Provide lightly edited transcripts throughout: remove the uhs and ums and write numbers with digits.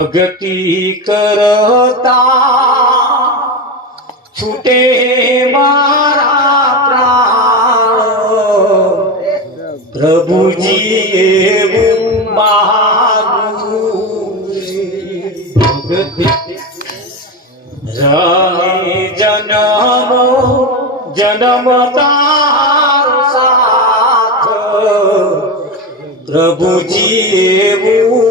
ભક્તિ કરતા છૂટે મારા પ્રાણ પ્રભુજી એવું માગું ભક્તિ રહે જન્મો જન્મ તારો સાથ પ્રભુજી એવું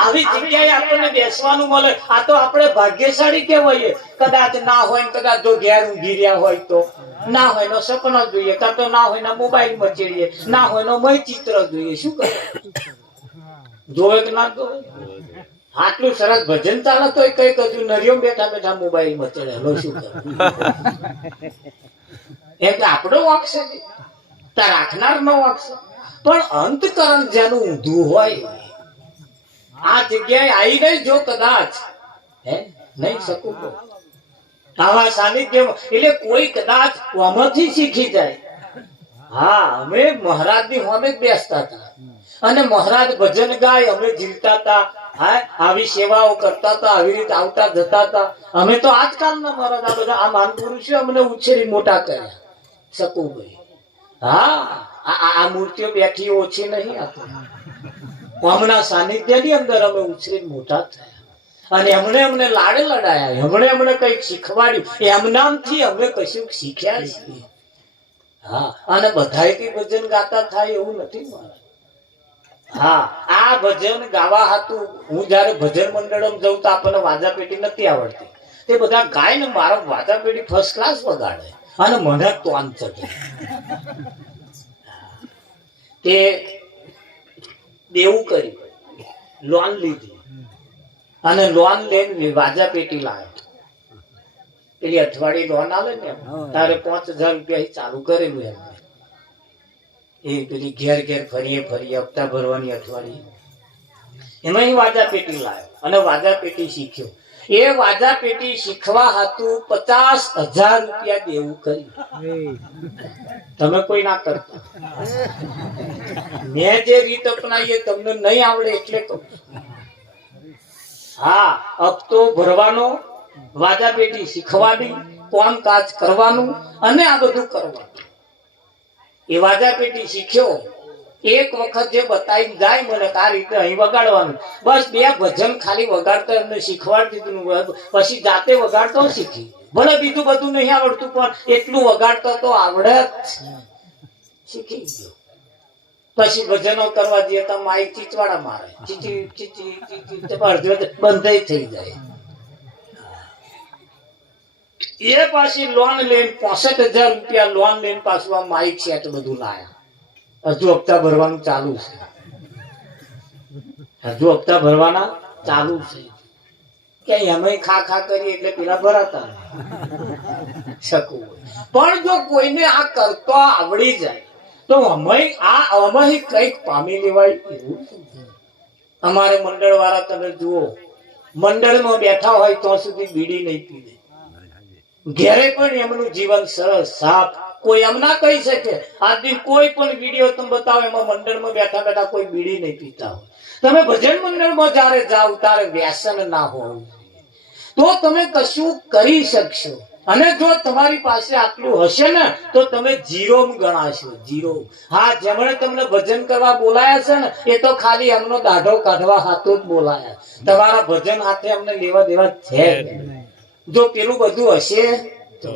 આવી જગ્યાએ આપણને બેસવાનું મળે. આ તો આપણે ભાગ્યશાળી કહેવાય. કદાચ ના હોય ને કદાચ જો ઘેર ઊંઘી રહ્યા હોય તો ના હોય નો સપનો જોઈએ, કાં તો ના હોય મોબાઈલ મચેડીએ, ના હોય નો મય ચિત્ર જોઈએ. શું કરે જોવે કે ના જોવે? આટલું સરસ ભજન ચાલે તો કઈક હજુ નરિયો બેઠા બેઠા મોબાઈલ મચેડે. શું કરે એમ કે આપણો વાંક છે તાર રાખનાર નો વાંક છે. પણ અંતકરણ જેનું ઊંધું હોય આ જગ્યાએ આવી ગઈ જો કદાચ નહીં શકું આવા સાનિધ્ય એટલે કોઈ કદાચ આમાંથી શીખી જાય. હા, અમે મહારાજ ની સામે બેસતા હતા અને મહારાજ ભજન ગાય, અમે જીવતા હતા. હા, આવી સેવાઓ કરતા હતા, આવી રીતે આવતા જતા હતા. અમે તો આજકાલના મહારાજ આ બધા આ મહાપુરુષો અમને ઉછેરી મોટા કર્યા. શકું ભાઈ, હા, આ મૂર્તિઓ બેઠી ઓછી નહીં આપતી. હમણાં સાનિધ્યની અંદર અમે ઉછરી મોટા થયા અને એમણે અમને લાડે લડાયા, એમણે કઈક શીખવાડ્યું. એમનામથી અમે કશું શીખ્યા છીએ. હા, અને બધાયથી ભજન ગાતા થાય એવું નથી મારા. હા, આ ભજન ગાવા હતું હું જયારે ભજન મંડળમાં જઉં તો આપણને વાજા પેટી નથી આવડતી. તે બધા ગાય ને મારા વાજા પેટી ફર્સ્ટ ક્લાસ વગાડે અને મને તોન ચડે. તે દેવું કર્યું, લોન લીધી અને લોન લઈને વાજા પેટી લાવ્યો. પેલી અઠવાડિયે લોન આવે ને તારે 5,000 રૂપિયા ચાલુ કરેલું એમ. એ પેલી ઘેર ઘેર ફરીએ હપ્તા ભરવાની અઠવાડિયે એમાં વાજા પેટી લાવ્યો અને વાજા પેટી શીખ્યો. એ વાજા પેટી શીખવા હતું 50,000 રૂપિયા દેવું કર્યું. તમે કોઈ ના કરતા. મેં જે રીત અપનાવીએ તમને નહીં આવડે એટલે કહું. હા, હપ્તો ભરવાનો, વાજા પેટી શીખવાની, કામકાજ કરવાનું અને આ બધું કરવાનું. એ વાજા પેટી શીખ્યો. એક વખત જે બતાવી જાય મને આ રીતે અહીં વગાડવાનું, બસ 2 ભજન ખાલી વગાડતા એમને શીખવાડી દીધું. પછી જાતે વગાડતો શીખી. ભલે બીજું બધું નહીં આવડતું પણ એટલું વગાડતો તો આવડે જ, શીખી ગયો. પછી ભજનો કરવા જઈએ તો માઈક ચીચવાડા મારે, બંધ થઈ જાય. એ પાછી લોન લઈને 65,000 રૂપિયા લોન લઈને પાછું આ માઈક સેટ બધું લાયા. હજુ હપ્તા ભરવાનું ચાલુ છે, હજુ હપ્તા ભરવાના ચાલુ છે. કે અમે ખા કરીએ એટલે પેલા ભરાતા શકું. પણ જો કોઈને આ કરતો આવડી જાય તો અમે કઈક પામી લેવાય એવું. અમારે મંડળ વાળા તમે જુઓ, મંડળમાં બેઠા હોય તો સુધી બીડી નહીં પીવે. ઘેરે પણ એમનું જીવન સરસ સાફ. કોઈ એમ ના કહી શકે. આજની કોઈ પણ વિડીયો તમે બતાવો એમાં મંડળમાં બેઠા બેઠા કોઈ બીડી નહીં પીતા હોય. તમે ભજન મંડળમાં જયારે જાઓ ત્યારે વ્યસન ના હોવું તો તમે કશું કરી શકશો. અને જો તમારી પાસે આટલું હશે ને તો તમે ઝીરો ગણાશો. ઝીરો. હા, જેમણે તમને ભજન કરવા બોલાયા છે ને એ તો ખાલી એમનો દાઢો કાઢવા હાથો જ બોલાયા. તમારા ભજન હાથે અમને લેવા દેવા છે. જો પેલું બધું હશે તો.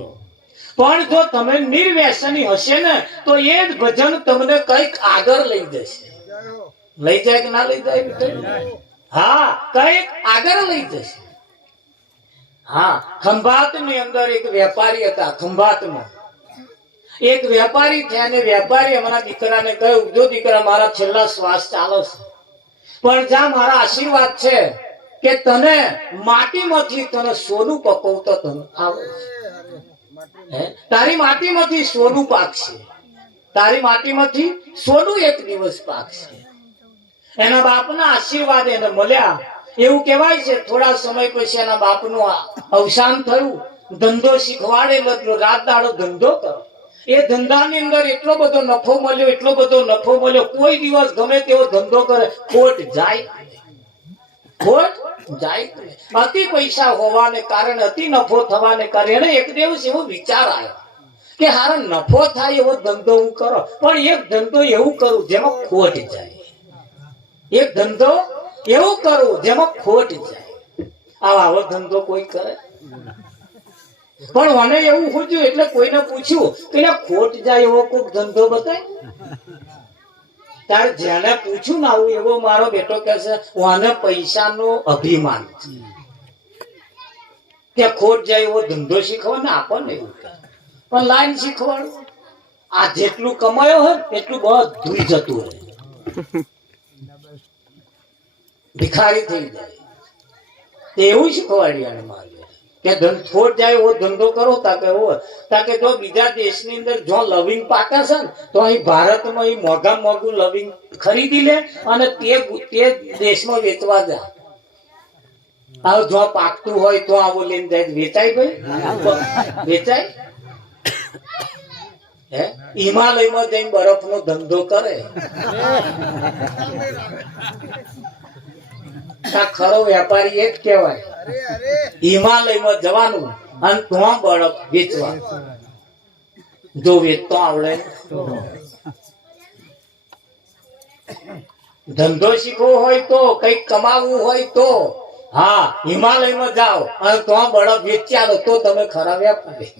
પણ જો તમે નિર્વ્યસની હશે ને તો એ જ ભજન તમને કઈક આગળ લઈ જશે. લઈ જાય કે ના લઈ જાય? હા, કઈક આગળ લઈ જશે. હા, ખંભાત ની અંદર એક વેપારી હતા. ખંભાતમાં એક વેપારી થયા અને વેપારી અમારા દીકરાને કહ્યું, જો દીકરા મારા છેલ્લા શ્વાસ ચાલે છે પણ જા મારા આશીર્વાદ છે કે તને માટીમાંથી તને સોનું પકવતો તને આવડે. તારી માટીમાંથી સોનું પાકશે. તારી માટીમાંથી સોનું એક દિવસ પાકશે. એના બાપના આશીર્વાદ એને મળ્યા. એવું કહેવાય છે થોડા સમય પછી એના બાપનું અવસાન થયું. ધંધો શીખવાડેલો, રાત દાડો ધંધો કરો. એ ધંધાની અંદર એટલો બધો નફો મળ્યો, કોઈ દિવસ ગમે તેવો ધંધો કરે ખોટ જાય અતિ પૈસા હોવાને કારણે, અતિ નફો થવાને કારણે એક દિવસ એવો વિચાર આવ્યો કે હારા નફો થાય એવો ધંધો હું કરો, પણ એક ધંધો એવું કરું જેમાં ખોટ જાય, એક ધંધો એવું કરું જેમાં ખોટ જાય. આવો ધંધો કોઈ કરે? પણ મને એવું પૂછ્યું એટલે કોઈને પૂછ્યું કે ખોટ જાય એવો કોઈક ધંધો બતાય. ત્યારે જેને પૂછ્યું ને આવું, એવો મારો બેટો કહે છે મને પૈસાનો અભિમાન છે કે ખોટ જાય એવો ધંધો શીખવો ને આપણને એવું કહે, પણ લાઈન શીખવાડું. આ જેટલું કમાયો હોય એટલું બધું જતું રહે, ભિખારી થઈ જાય. એવું શીખવાડ્યું મારે કે ખોટ જાય એવો ધંધો કરો. તાકે જો બીજા દેશની અંદર જો લવિંગ પાકે છે ને તો અહીં ભારતમાં અહીં મોંઘા મોંઘું લવિંગ ખરીદી લે અને તે દેશમાં વેચવા જાય. આવો જો પાકતું હોય તો આવો લઈને જાય, વેચાય ભાઈ? વેચાય? હિમાલયમાં જઈને બરફનો ધંધો કરે. ખરો વેપારી એ જ કહેવાય. હિમાલયમાં જવાનું અને ત્યાં બરફ વેચવા. જો વેચતો આવડે, ધંધો શીખવો હોય તો, કઈક કમાવવું હોય તો હા હિમાલયમાં જાઓ અને ત્યાં બરફ વેચ્યા તો તમે ખરા વેપારી.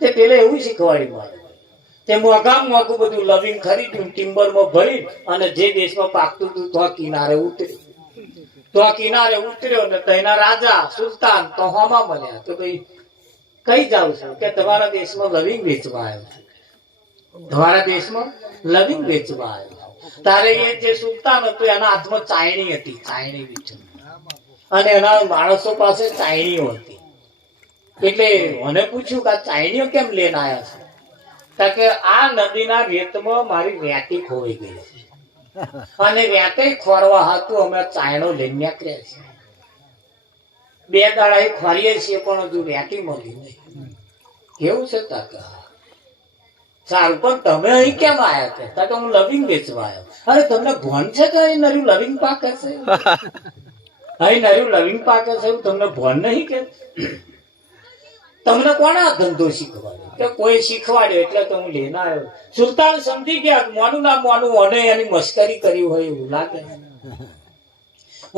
તે પેલે એવું શીખવાડ્યું. તે મોંઘામાં મોંઘું બધું લવિંગ ખરીદ્યું, ટિમ્બરમાં ભરી અને જે દેશમાં પાકતું હતું ત્યાં કિનારે ઉતર્યો ને તેના રાજા સુલતાન તો હોમાં મળ્યા. તો ભાઈ કઈ જાવ છો? કે તમારા દેશમાં લવિંગ વેચવા આવ્યો છે. તમારા દેશમાં લવિંગ વેચવા આવ્યો. તારે એ જે સુલતાન હતો એના હાથમાં ચાયણી હતી, ચાયણી વેચવા, અને એના માણસો પાસે ચાયણીઓ હતી. એટલે મને પૂછ્યું કે આ ચાયણીઓ કેમ લઈને આવ્યા છે? કે આ નદીના રેતમાં મારી વેટી ખોવાઈ ગઈ છે અને વેટે ખોરવા હતું અમે ચાયણો લઈને નીકળ્યા છીએ. 2 દાડા ખોરીએ છીએ પણ હજુ વેટી મળી નહીં. કેવું છે? સારું, પણ તમે અહીં કેમ આવ્યા હતા? કે હું લવિંગ વેચવા આવ્યો. અરે તમને ભોન છે કે અહીં નર્યું લવિંગ પાકે છે? અહીં નર્યું લવિંગ પાકે છે એવું તમને ભોન નહીં કે? તમને કોને આ ધંધો શીખવાડ્યો? કે કોઈ શીખવાડ્યો એટલે તો હું લઈને આવ્યો. સુલતાન સમજી ગયા, મોનું ના મોનું ઓને એની મસ્કરી કરી હોય એવું લાગે,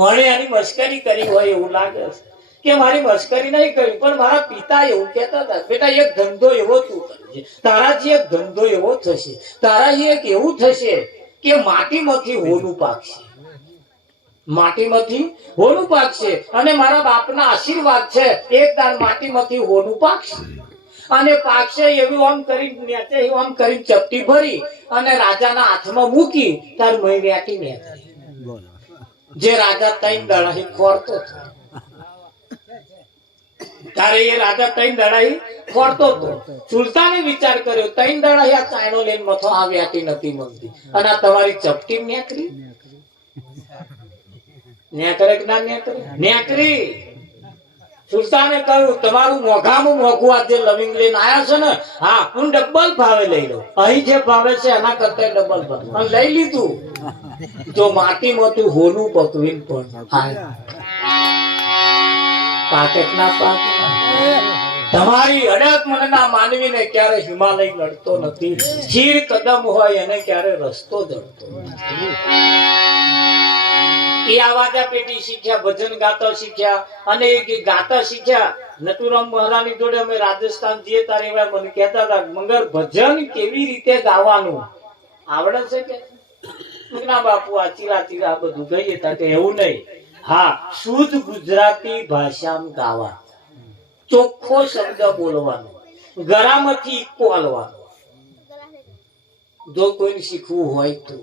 ઓને એની મસ્કરી કરી હોય એવું લાગે કે મારી મસ્કરી નહીં કરી, પણ મારા પિતા એવું કહેતા હતા, બેટા એક ધંધો એવો તું કરજે, તારાથી એક ધંધો એવો થશે, તારાથી એક એવું થશે કે માટીમાંથી હોનું પાકશે, માટીમાંથી હોનું પાકશે. અને મારા બાપના આશીર્વાદ છે, એક દાળ માટીમાંથી હોનું પાકશે અને પાકશે એવું આમ કરી નેચે આમ કરી ચપટી ભરી અને રાજાના હાથમાં મૂકી તાર મય વેટી ને જે રાજા 3 દાડા ખોરતો હતો. તારે એ રાજા 3 દાડા ખોરતો હતો. સુલતાને વિચાર કર્યો 3 દાડા આ ચાયનો લઈને મથો આ વેટી નથી મળતી અને આ તમારી ચપટી નેકરી નેકરે કે ના નેકરી. સુલતાને કહ્યું તમારું મોંઘામાં મોંઘું આ જે લવિંગ લઈને આવ્યા છે ને, હા હું ડબલ ભાવે લઈ લઉં, અહીં જે ભાવે છે એના કરતા ડબલ ભાવે. અને લઈ લીધું. જો માટીમાંથી હોનું પકવીને પણ પાકેટ ના પાકે. તમારી અડગ મનના માનવીને ક્યારે હિમાલય લડતો નથી, સ્થિર કદમ હોય એને ક્યારે રસ્તો જડતો નથી. એ આવાજા પેટી શીખ્યા, ભજન ગાતા શીખ્યા અને એ ગાતા શીખ્યા. નટુરામ મહારાણી જોડે અમે રાજસ્થાન જઈએ ત્યારે એવા મને કહેતા હતા, મગર ભજન કેવી રીતે ગાવાનું આવડે છે કે? ના બાપુ આ ચીરા બધું ગઈએ તા કે એવું નહીં. હા, શુદ્ધ ગુજરાતી ભાષામાં ગાવા, ચોખ્ખો શબ્દ બોલવાનો, ગળામાંથી ઇક્કો હાલવાનો. જો કોઈ શીખવું હોય તો,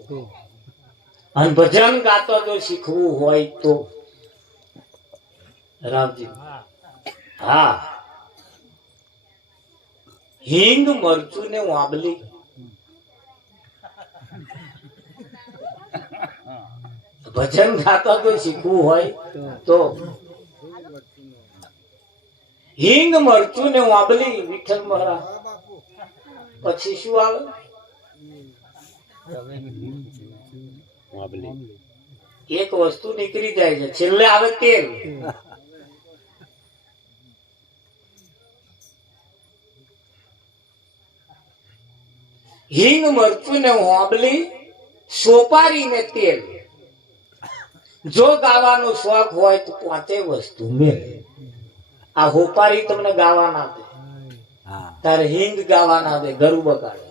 અને ભજન ગાતો જો શીખવું હોય તો રામજી, હા, હિંગ મરચું ને વાંબલી ભજન ગાતા જો શીખવું હોય તો હિંગ મરચું ને વાંબલી વિઠ્ઠલ મહારાજ પછી શું આવે? એક વસ્તુ નીકળી જાય છે, છેલ્લે આવે તેલ. હિંગ, મરચું ને વાંબલી, સોપારી ને તેલ. જો ગાવાનો શોખ હોય તો પાંચે વસ્તુ મેળ. આ હોપારી તમને ગાવા ના દે, તારે હિંગ ગાવા ના દે, ગરુ બગાડે.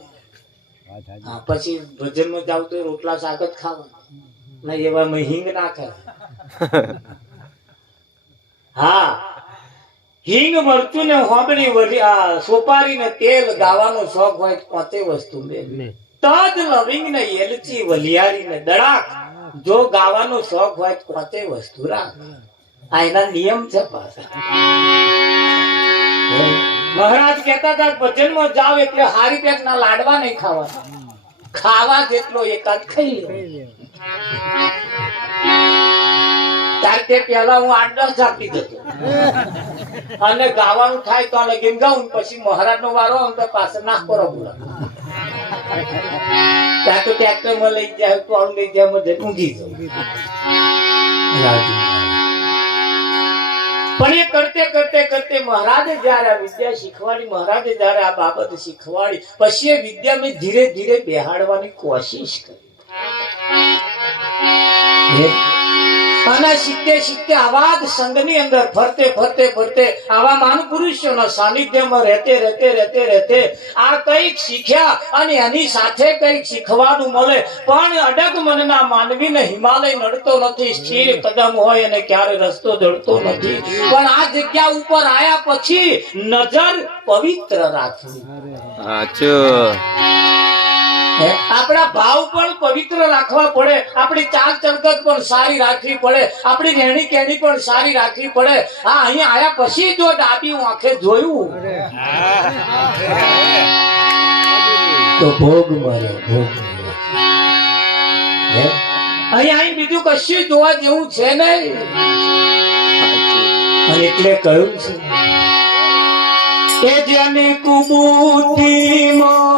હા, પછી ભજનમાં જાવ તો રોટલા શાક જ ખાવાના, ના એવામાં હિંગ ના ખાય. હા, હિંગ, મરચું ને હોબળી, સોપારી ને તેલ. ગાવાનો શોખ હોય તો પાંચે વસ્તુ મેળ. તજ, લવિંગ ને એલચી, વલિયારી ને દડાક. જો ગાવાનો શોખ હોય તો પાંચે વસ્તુ રાખ. આ એના નિયમ છે પાછા. મહારાજ કહેતા હતા ભજનમાં જાવ એટલે હારી પેટ ના લાડવા નહીં ખાવાના, ખાવા જેટલો એકાદ ખાઈ લે. તે પેલા હું 8-10 આપી જતો, અને ગાવાનું થાય તો લગીન ગાઉં, પછી મહારાજ નો વારો આવે તો પાછળ નાખ કરો બોલા. ત્યાં તો ટ્રેક્ટર માં લઈ જાય તો લઈ જાય મધે ઊંઘી જાઉં. પણ એ કરતે કરતે કરતે મહારાજે જયારે આ વિદ્યા શીખવાડી, મહારાજે જયારે આ બાબત શીખવાડી, પછી એ વિદ્યા મેં ધીરે ધીરે બેહાડવાની કોશિશ કરી. અને શીખતે શીખતે આવા જ સંઘની અંદર ફરતે ફરતે ફરતે આવા મહાપુરુષોના સાનિધ્યમાં રહેતે રહેતે રહેતે રહેતે આ કઈક શીખ્યા. અને એની સાથે કઈક શીખવાનું મળે. પણ અડગ મનના માનવીને હિમાલય નડતો નથી, સ્થિર કદમ હોય અને ક્યારે રસ્તો જડતો નથી. પણ આ જગ્યા ઉપર આયા પછી નજર પવિત્ર રાખવી. આપણા ભાવ પણ પવિત્ર રાખવા પડે, આપણી ચાલ ચલકત પણ સારી રાખવી પડે, આપણી રહેણી કહેણી પણ સારી રાખવી પડે. હા, અહીંયા આયા પછી જો ડાબી આંખે જોયું તો ભોગ મળે, ભોગ મળે. અહીંયા બીજું કશું જોવા જેવું છે નહીં. અને એટલે કહ્યું છે કે જેની કુબુદ્ધિમાં